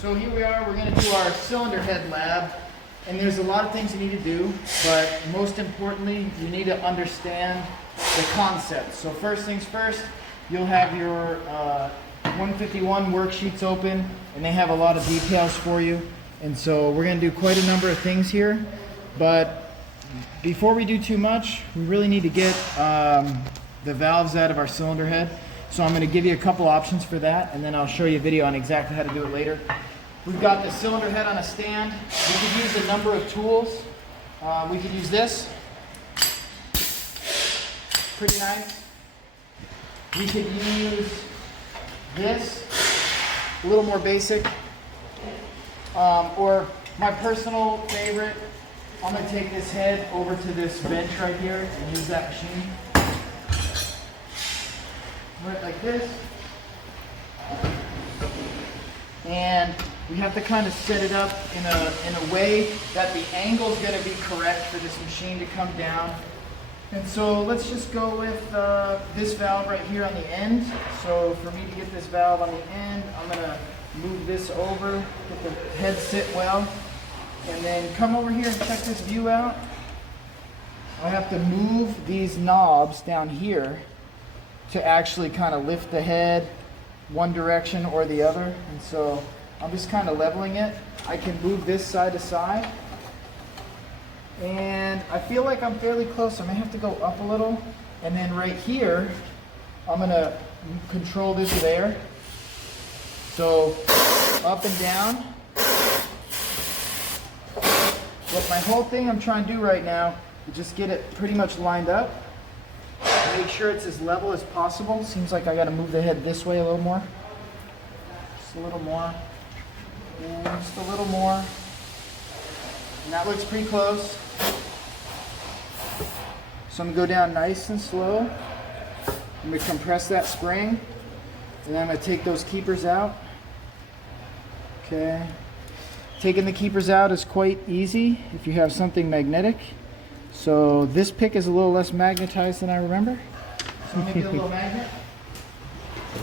So here we are, we're going to do our cylinder head lab, and there's a lot of things you need to do, but most importantly, you need to understand the concept. So first things first, you'll have your 151 worksheets open, and they have a lot of details for you. And so we're going to do quite a number of things here, but before we do too much, we really need to get the valves out of our cylinder head. So I'm going to give you a couple options for that, and then I'll show you a video on exactly how to do it later. We've got the cylinder head on a stand. We could use a number of tools. We could use this. Pretty nice. We could use this. A little more basic. Or my personal favorite, I'm going to take this head over to this bench right here and use that machine. Right like this. And we have to kind of set it up in a way that the angle is going to be correct for this machine to come down. And so let's just go with this valve right here on the end. So for me to get this valve on the end, I'm going to move this over, get the head sit well, and then come over here and check this view out. I have to move these knobs down here to actually kind of lift the head one direction or the other. And so I'm just kind of leveling it. I can move this side to side. And I feel like I'm fairly close. I may have to go up a little. And then right here, I'm going to control this with air. So up and down. But my whole thing I'm trying to do right now is just get it pretty much lined up. Make sure it's as level as possible. Seems like I got to move the head this way a little more. Just a little more. And just a little more. And that looks pretty close. So I'm going to go down nice and slow. I'm going to compress that spring. And then I'm going to take those keepers out. Okay. Taking the keepers out is quite easy if you have something magnetic. So this pick is a little less magnetized than I remember. So maybe a little magnet.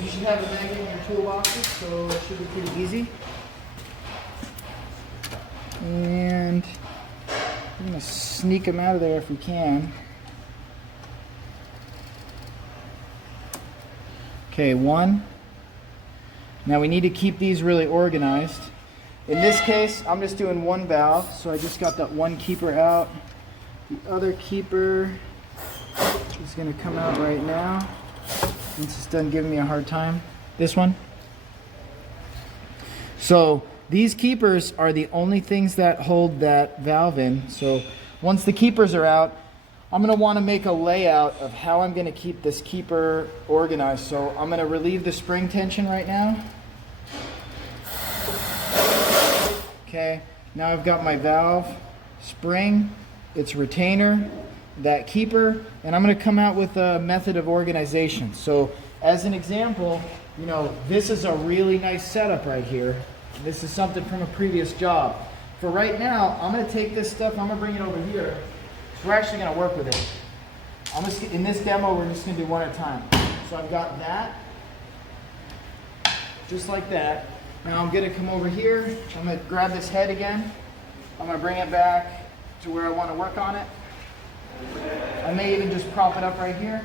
You should have a magnet in your toolboxes, so it should be pretty easy. And I'm going to sneak them out of there if we can. Okay, one. Now we need to keep these really organized. In this case, I'm just doing one valve, so I just got that one keeper out. The other keeper is going to come out right now. Since it's done giving me a hard time. This one. So these keepers are the only things that hold that valve in. So once the keepers are out, I'm going to want to make a layout of how I'm going to keep this keeper organized. So I'm going to relieve the spring tension right now. Okay, now I've got my valve, spring, its retainer, that keeper, and I'm going to come out with a method of organization. So as an example, you know, this is a really nice setup right here. This is something from a previous job. For right now, I'm going to take this stuff, I'm going to bring it over here. So we're actually going to work with it. In this demo, we're just going to do one at a time. So I've got that, just like that. Now I'm going to come over here, I'm going to grab this head again. I'm going to bring it back to where I want to work on it. I may even just prop it up right here.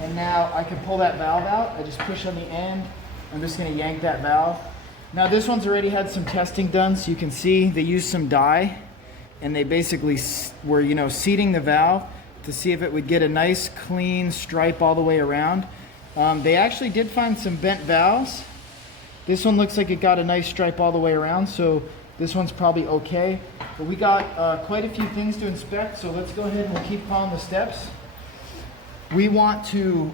And now I can pull that valve out. I just push on the end. I'm just going to yank that valve. Now this one's already had some testing done, so you can see they used some dye, and they basically were, you know, seating the valve to see if it would get a nice clean stripe all the way around. They actually did find some bent valves. This one looks like it got a nice stripe all the way around, so this one's probably okay. But we got quite a few things to inspect, so let's go ahead and we'll keep following the steps. We want to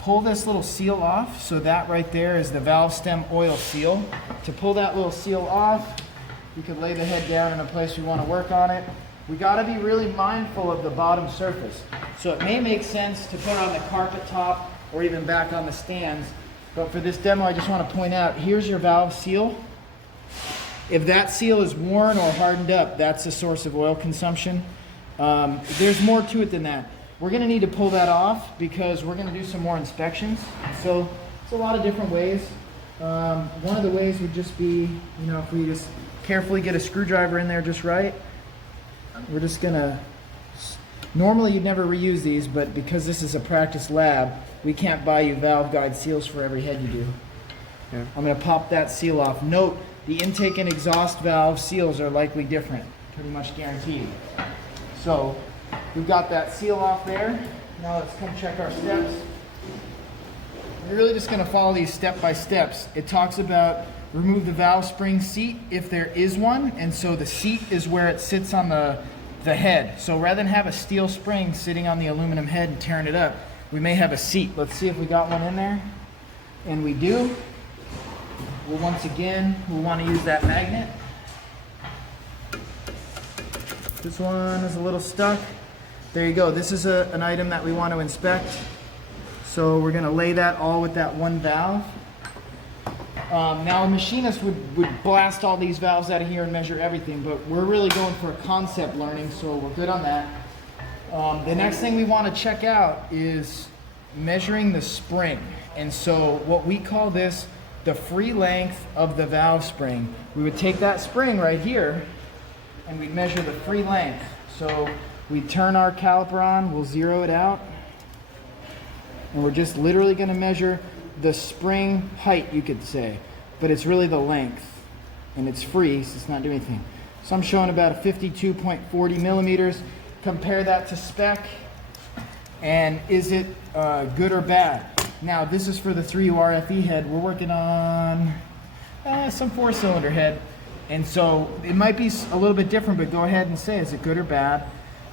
pull this little seal off. So that right there is the valve stem oil seal. To pull that little seal off, we could lay the head down in a place we want to work on it. We got to be really mindful of the bottom surface. So it may make sense to put it on the carpet top or even back on the stands. But for this demo, I just want to point out, here's your valve seal. If that seal is worn or hardened up, that's a source of oil consumption. There's more to it than that. We're going to need to pull that off because we're going to do some more inspections. So it's a lot of different ways. One of the ways would just be, you know, if we just carefully get a screwdriver in there just right. We're just gonna, normally you'd never reuse these, but because this is a practice lab, we can't buy you valve guide seals for every head you do. Yeah. I'm gonna pop that seal off. Note, the intake and exhaust valve seals are likely different, pretty much guaranteed. So, we've got that seal off there. Now let's come check our steps. You're really just gonna follow these step by steps. It talks about remove the valve spring seat if there is one, and so the seat is where it sits on the head. So rather than have a steel spring sitting on the aluminum head and tearing it up, we may have a seat. Let's see if we got one in there. And we do. Well, once again, we'll want to use that magnet. This one is a little stuck. There you go. This is an item that we want to inspect. So we're going to lay that all with that one valve. Now a machinist would blast all these valves out of here and measure everything, but we're really going for a concept learning, so we're good on that. The next thing we want to check out is measuring the spring. And so what we call this the free length of the valve spring. We would take that spring right here and we'd measure the free length. So we turn our caliper on, we'll zero it out, and we're just literally going to measure the spring height, you could say, but it's really the length, and it's free, so it's not doing anything. So I'm showing about a 52.40 millimeters. Compare that to spec, and is it good or bad? Now this is for the 3U RFE head. We're working on some 4-cylinder head, and so it might be a little bit different, but go ahead and say, is it good or bad,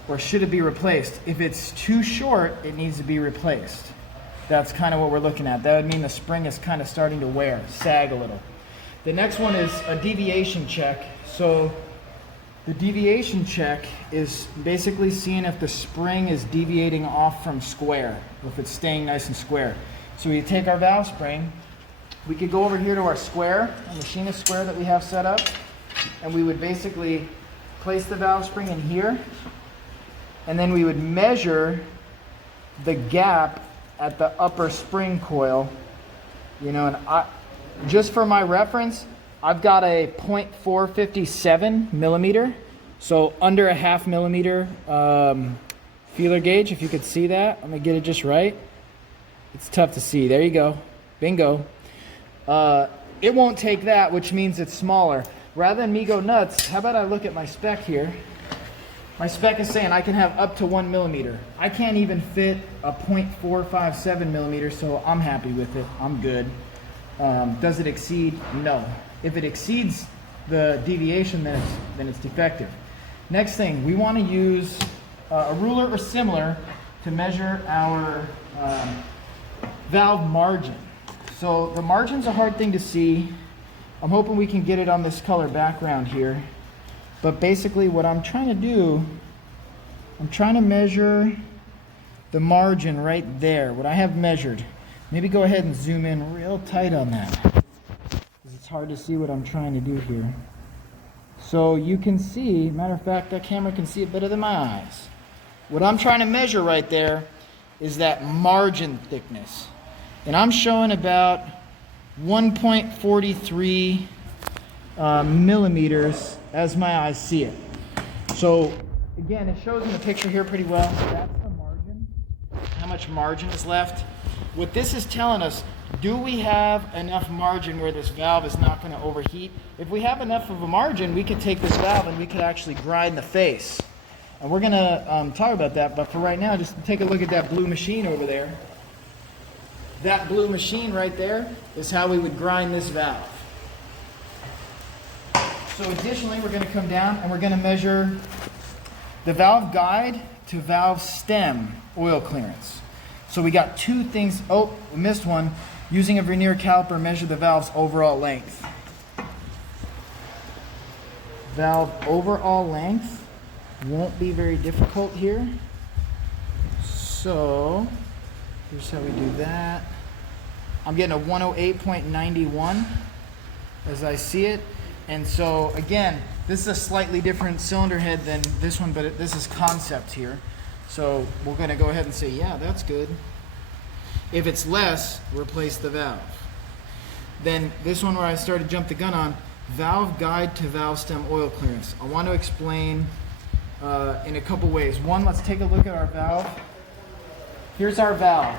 or should it be replaced? If it's too short, it needs to be replaced. That's kind of what we're looking at. That would mean the spring is kind of starting to wear, sag a little. The next one is a deviation check. So the deviation check is basically seeing if the spring is deviating off from square, if it's staying nice and square. So we take our valve spring, we could go over here to our square, a machinist square that we have set up, and we would basically place the valve spring in here, and then we would measure the gap at the upper spring coil, you know, and just for my reference, I've got a 0.457 millimeter, so under a 0.5 millimeter feeler gauge, if you could see that. I'm gonna get it just right. It's tough to see. There you go. Bingo. It won't take that, which means it's smaller. Rather than me go nuts, how about I look at my spec here? My spec is saying I can have up to 1 millimeter. I can't even fit a 0.457 millimeter, so I'm happy with it. I'm good. Does it exceed? No. If it exceeds the deviation, then it's defective. Next thing, we want to use a ruler or similar to measure our valve margin. So the margin's a hard thing to see. I'm hoping we can get it on this color background here. But basically what I'm trying to do, I'm trying to measure the margin right there, what I have measured. Maybe go ahead and zoom in real tight on that, because it's hard to see what I'm trying to do here. So you can see, matter of fact, that camera can see it better than my eyes. What I'm trying to measure right there is that margin thickness. And I'm showing about 1.43 millimeters as my eyes see it. So again, it shows in the picture here pretty well. That's the margin, how much margin is left. What this is telling us, do we have enough margin where this valve is not going to overheat? If we have enough of a margin, we could take this valve and we could actually grind the face. And we're going to talk about that, but for right now, just take a look at that blue machine over there. That blue machine right there is how we would grind this valve. So additionally, we're going to come down and we're going to measure the valve guide to valve stem oil clearance. So we got two things. Oh, we missed one. Using a vernier caliper, measure the valve's overall length. Valve overall length won't be very difficult here. So here's how we do that. I'm getting a 108.91 as I see it. And so again, this is a slightly different cylinder head than this one, but this is concept here. So we're going to go ahead and say, yeah, that's good. If it's less, replace the valve. Then this one where I started to jump the gun on, valve guide to valve stem oil clearance. I want to explain in a couple ways. One, let's take a look at our valve. Here's our valve.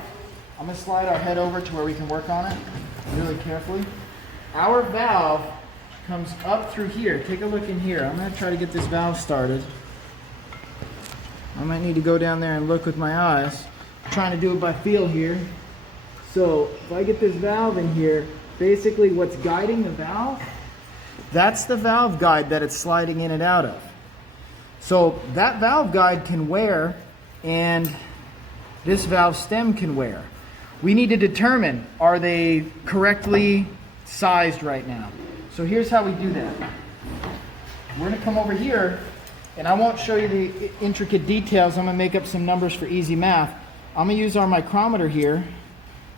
I'm going to slide our head over to where we can work on it really carefully. Our valve comes up through here. Take a look in here. I'm going to try to get this valve started. I might need to go down there and look with my eyes. I'm trying to do it by feel here. So if I get this valve in here, basically what's guiding the valve, that's the valve guide that it's sliding in and out of. So that valve guide can wear and this valve stem can wear. We need to determine, are they correctly sized right now? So here's how we do that. We're going to come over here, and I won't show you the intricate details. I'm going to make up some numbers for easy math. I'm going to use our micrometer here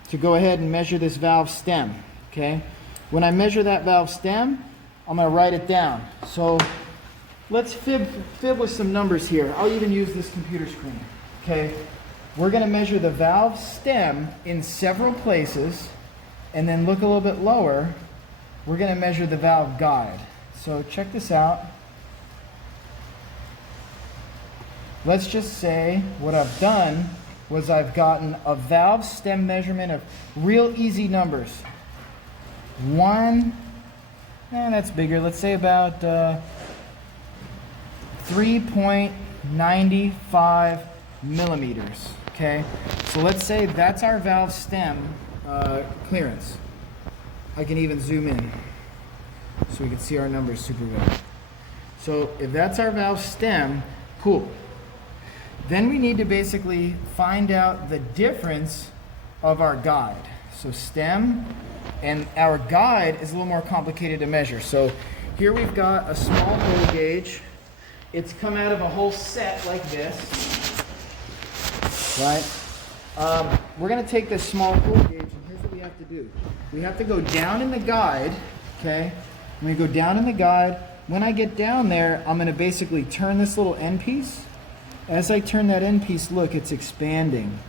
to go ahead and measure this valve stem. Okay? When I measure that valve stem, I'm going to write it down. So let's fib with some numbers here. I'll even use this computer screen. Okay? We're going to measure the valve stem in several places, and then look a little bit lower. We're going to measure the valve guide. So check this out. Let's just say what I've done was I've gotten a valve stem measurement of real easy numbers. That's bigger. Let's say about 3.95 millimeters. Okay, so let's say that's our valve stem clearance. I can even zoom in so we can see our numbers super well. So if that's our valve stem, cool. Then we need to basically find out the difference of our guide. So stem and our guide is a little more complicated to measure. So here we've got a small hole gauge. It's come out of a whole set like this, right? We're going to take this small hole gauge, and here's what we have to do. We have to go down in the guide, okay? When we go down in the guide, when I get down there, I'm going to basically turn this little end piece. As I turn that end piece, look, it's expanding.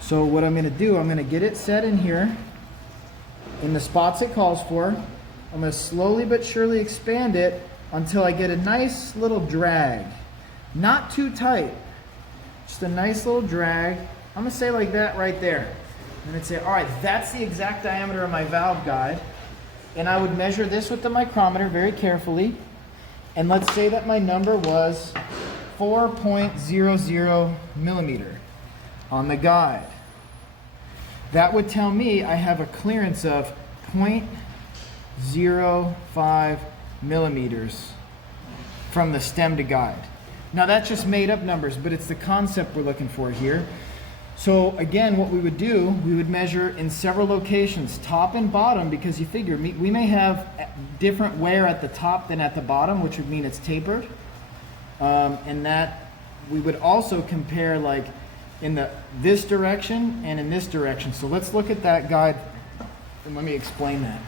So what I'm going to do, I'm going to get it set in here, in the spots it calls for. I'm going to slowly but surely expand it until I get a nice little drag. Not too tight, just a nice little drag. I'm going to say like that right there. And I'd say, all right, that's the exact diameter of my valve guide. And I would measure this with the micrometer very carefully. And let's say that my number was 4.00 millimeter on the guide. That would tell me I have a clearance of 0.05 millimeters from the stem to guide. Now that's just made up numbers, but it's the concept we're looking for here. So again, what we would do, we would measure in several locations, top and bottom, because you figure we may have different wear at the top than at the bottom, which would mean it's tapered. And that we would also compare like in this direction and in this direction. So let's look at that guide and let me explain that.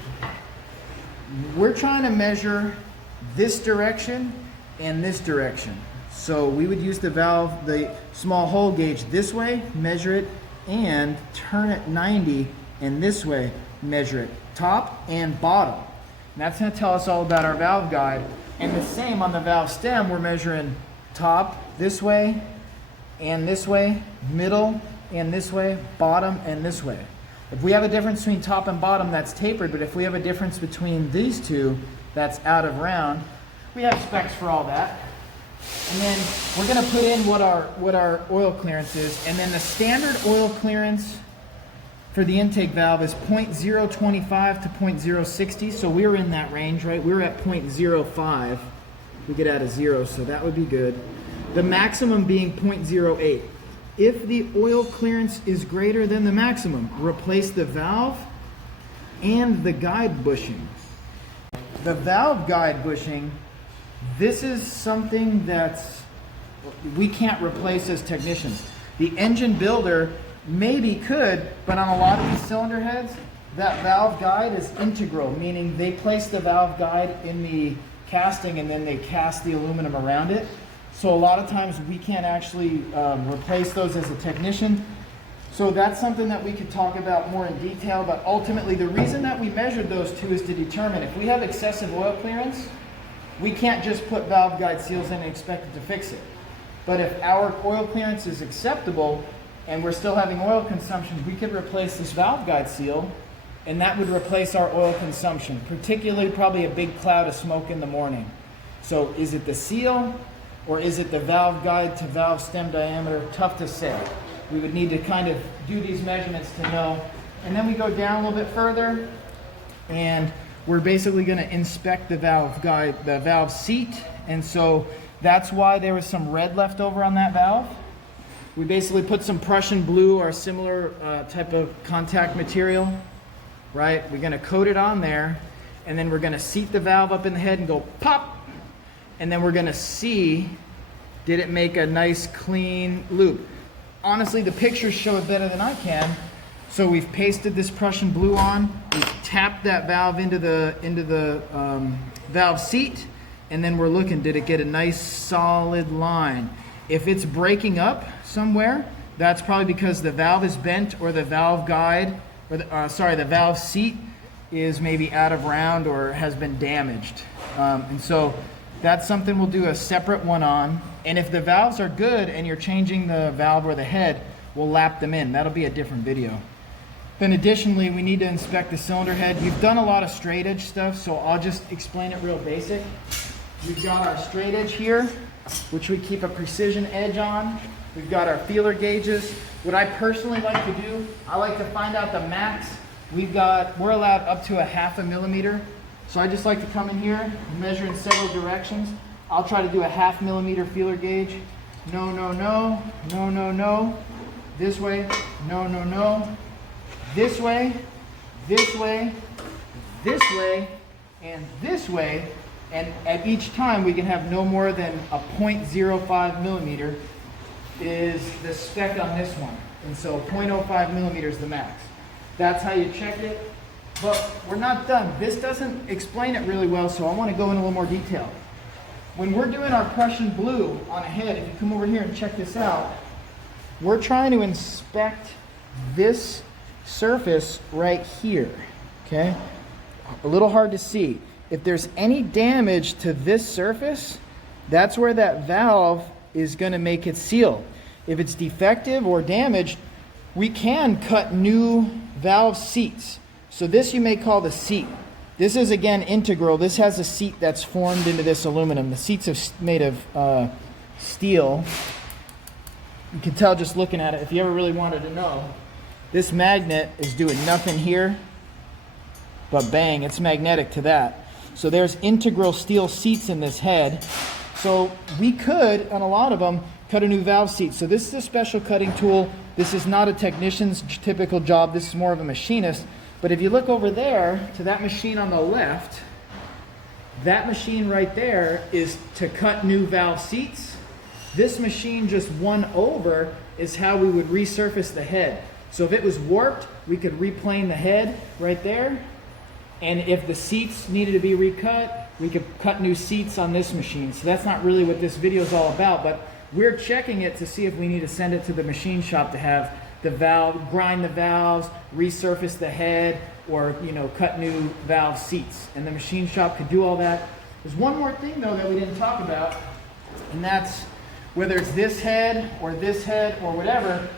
We're trying to measure this direction and this direction. So we would use the small hole gauge this way, measure it, and turn it 90, and this way, measure it, top and bottom. And that's going to tell us all about our valve guide. And the same on the valve stem, we're measuring top this way, middle and this way, bottom and this way. If we have a difference between top and bottom, that's tapered, but if we have a difference between these two, that's out of round. We have specs for all that. And then we're going to put in what our oil clearance is, and then the standard oil clearance for the intake valve is 0.025 to 0.060, so we were in that range, right? We were at 0.05. We could add a 0, so that would be good. The maximum being 0.08. If the oil clearance is greater than the maximum, replace the valve and the guide bushing. The valve guide bushing, this is something that's we can't replace as technicians. The engine builder maybe could, but on a lot of these cylinder heads, that valve guide is integral, meaning they place the valve guide in the casting and then they cast the aluminum around it. So a lot of times we can't actually replace those as a technician. So that's something that we could talk about more in detail, but ultimately the reason that we measured those two is to determine if we have excessive oil clearance, we can't just put valve guide seals in and expect it to fix it. But if our oil clearance is acceptable and we're still having oil consumption, we could replace this valve guide seal and that would replace our oil consumption, particularly probably a big cloud of smoke in the morning. So is it the seal or is it the valve guide to valve stem diameter? Tough to say. We would need to kind of do these measurements to know. And then we go down a little bit further and we're basically going to inspect the valve guide, the valve seat. And so that's why there was some red left over on that valve. We basically put some Prussian blue or similar type of contact material, right? We're going to coat it on there and then we're going to seat the valve up in the head and go pop. And then we're going to see, did it make a nice clean loop? Honestly, the pictures show it better than I can. So we've pasted this Prussian blue on, we've tapped that valve into the valve seat, and then we're looking, did it get a nice solid line? If it's breaking up somewhere, that's probably because the valve is bent or the valve guide, or the valve seat is maybe out of round or has been damaged. And so that's something we'll do a separate one on. And if the valves are good and you're changing the valve or the head, we'll lap them in. That'll be a different video. Then additionally, we need to inspect the cylinder head. You've done a lot of straight edge stuff, so I'll just explain it real basic. We've got our straight edge here, which we keep a precision edge on. We've got our feeler gauges. What I personally like to do, I like to find out the max. We're allowed up to 0.5 millimeter. So I just like to come in here, measure in several directions. I'll try to do a 0.5 millimeter feeler gauge. No, no, no, no, no, no. This way, no, no, no. This way, this way, this way, and this way. And at each time we can have no more than a 0.05 millimeter is the spec on this one. And so 0.05 millimeters is the max. That's how you check it. But we're not done. This doesn't explain it really well, so I want to go in a little more detail. When we're doing our Prussian blue on a head, if you come over here and check this out, we're trying to inspect this surface right here, okay? A little hard to see. If there's any damage to this surface, that's where that valve is going to make it seal. If it's defective or damaged, we can cut new valve seats. So this you may call the seat. This is again integral. This has a seat that's formed into this aluminum. The seats are made of steel. You can tell just looking at it, if you ever really wanted to know. This magnet is doing nothing here, but bang, it's magnetic to that. So there's integral steel seats in this head. So we could, on a lot of them, cut a new valve seat. So this is a special cutting tool. This is not a technician's typical job. This is more of a machinist. But if you look over there to that machine on the left, that machine right there is to cut new valve seats. This machine just one over is how we would resurface the head. So if it was warped, we could replane the head right there. And if the seats needed to be recut, we could cut new seats on this machine. So that's not really what this video is all about, but we're checking it to see if we need to send it to the machine shop to have the valve, grind the valves, resurface the head, or cut new valve seats. And the machine shop could do all that. There's one more thing though that we didn't talk about, and that's whether it's this head or whatever,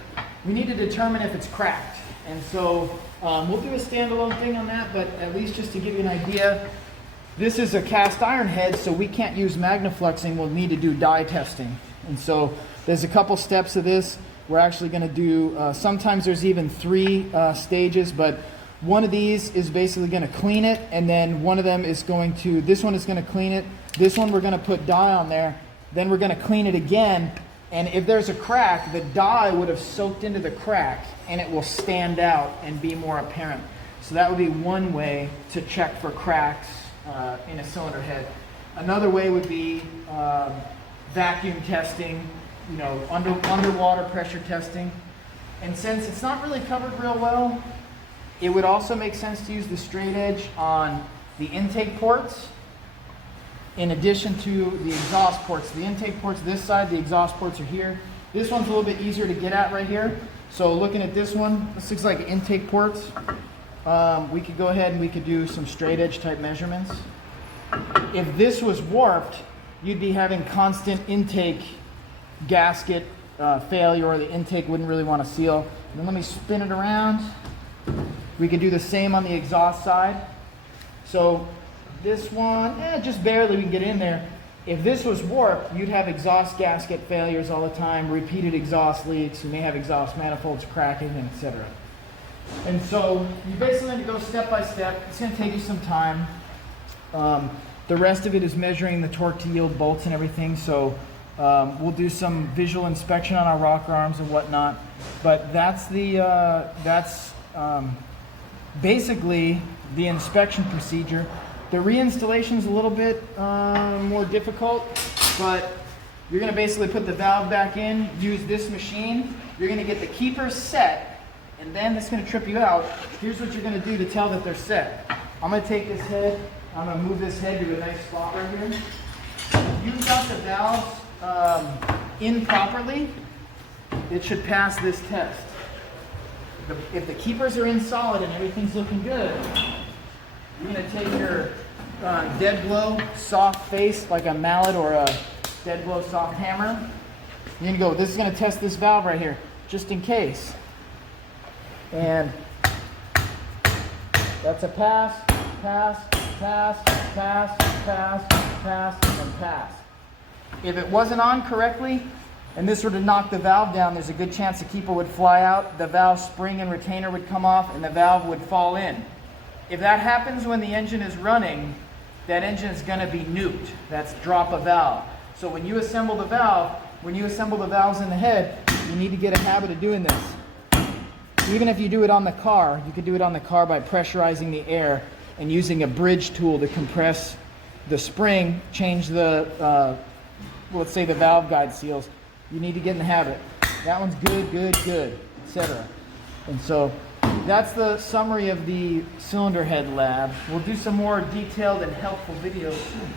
we need to determine if it's cracked. And so we'll do a standalone thing on that, but at least just to give you an idea, this is a cast iron head, so we can't use magnafluxing. We'll need to do dye testing. And so there's a couple steps of this. We're actually going to do, sometimes there's even 3 stages, but one of these is basically going to clean it, and then one of them is going to, this one is going to clean it. This one we're going to put dye on there. Then we're going to clean it again, and if there's a crack, the dye would have soaked into the crack, and it will stand out and be more apparent. So that would be one way to check for cracks in a cylinder head. Another way would be vacuum testing, underwater pressure testing. And since it's not really covered real well, it would also make sense to use the straight edge on the intake ports in addition to the exhaust ports. The intake ports this side, the exhaust ports are here. This one's a little bit easier to get at right here. So looking at this one, this looks like intake ports. We could go ahead and we could do some straight edge type measurements. If this was warped, you'd be having constant intake gasket failure, or the intake wouldn't really want to seal. And then let me spin it around. We could do the same on the exhaust side. So this one, just barely we can get in there. If this was warped, you'd have exhaust gasket failures all the time, repeated exhaust leaks, you may have exhaust manifolds cracking, and etc. And so you basically need to go step by step. It's going to take you some time. The rest of it is measuring the torque to yield bolts and everything. So we'll do some visual inspection on our rocker arms and whatnot. But that's basically the inspection procedure. The reinstallation is a little bit more difficult, but you're going to basically put the valve back in, use this machine. You're going to get the keepers set, and then it's going to trip you out. Here's what you're going to do to tell that they're set. I'm going to take this head, I'm going to move this head to a nice spot right here. If you've got the valves in properly, it should pass this test. If the keepers are in solid and everything's looking good, you're going to take your dead blow soft face, like a mallet or a dead blow soft hammer. You're going to go, this is going to test this valve right here, just in case. And that's a pass, pass, pass, pass, pass, pass, and pass. If it wasn't on correctly, and this were to knock the valve down, there's a good chance the keeper would fly out, the valve spring and retainer would come off, and the valve would fall in. If that happens when the engine is running, that engine is going to be nuked. That's drop a valve. So when you assemble the valve, when you assemble the valves in the head, you need to get a habit of doing this. Even if you do it on the car, you could do it on the car by pressurizing the air and using a bridge tool to compress the spring, change the, let's say the valve guide seals. You need to get in the habit. That one's good, good, good, etc. And so that's the summary of the cylinder head lab. We'll do some more detailed and helpful videos soon.